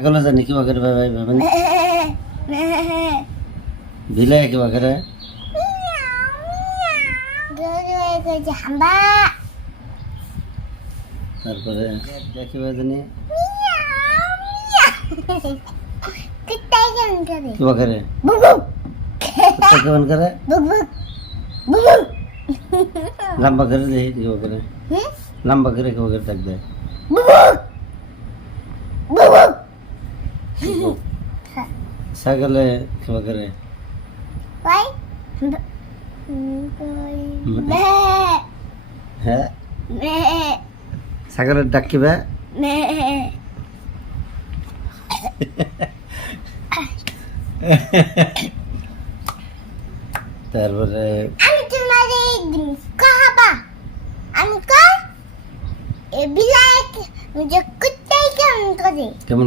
এগুলো জানি কি বাগের ভাই ভাবেন বিলাই কি বাগেরে তারপরে দেখি ভাই জানি কি বাগেরে কেমন করে লম্বা করে দেখি কি বাগেরে লম্বা করে কি বাগেরে ডাক দেয় ছাগলে কি বাগেরে হ্যাঁ ছাগলের ডাক কি বে তারপরে আমি তোমার কাহাবা আমি কা এ বিলাই যে কুত্তাই কেমন করে কেমন